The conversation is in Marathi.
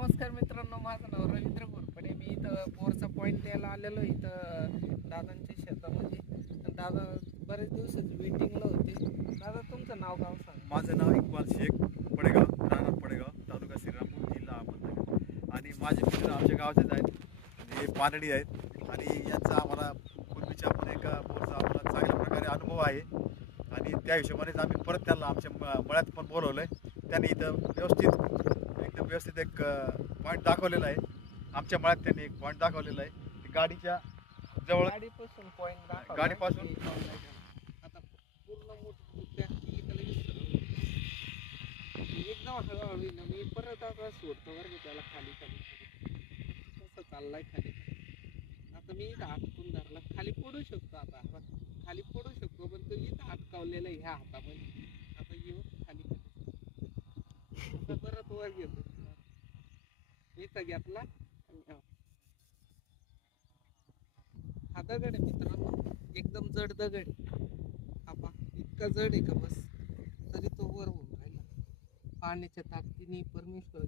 नमस्कार मित्रांनो, माझं नाव रवींद्र घोरपडे. मी इथं पोरचा पॉईंट द्यायला आलेलो इथं दादांच्या शेतामध्ये. दादा बरेच दिवसाची वेटिंगला होते. दादा तुमचं नाव गाव सांगा. माझं नाव इक्बाल शेख, पडेगाव, राहणार पडेगाव, तालुका श्रीरामपूर, जिल्हा अहमदनगर. आणि माझे मित्र आमच्या गावचेच आहेत, हे पानडी आहेत. आणि यांचा आम्हाला पूर्वीच्या पण एका पोरचा आम्हाला चांगल्या प्रकारे अनुभव आहे. आणि त्या हिशोबानेच आम्ही परत त्यांना आमच्या मळ्यात पण बोलवलं आहे. त्यांनी इथं एकदम व्यवस्थित एक पॉईंट दाखवलेला आहे. आमच्या मळ्यात त्यांनी एक पॉईंट दाखवलेला आहे. गाडीच्या जवळ गाडीपासून पॉईंट गाडीपासून आता पूर्ण एकदम हळूहळू ना मी परत आता सोडतो बरं का त्याला खाली कसं चाललाय खाली. आता मी इथं अटकून धरला, खाली पडू शकतो. आता खाली पडू शकतो, पण तो इथं अटकावलेला ह्या हातामध्ये. आता येऊ खाली आता परत वर घेतो, इथं घेतला. हा दगड आहे मित्रांनो, एकदम जड दगड आहे. आपा इतका जड आहे का बस, तरी तो वर होऊन राहिला पाण्याच्या ताकदीने परमेश्वर.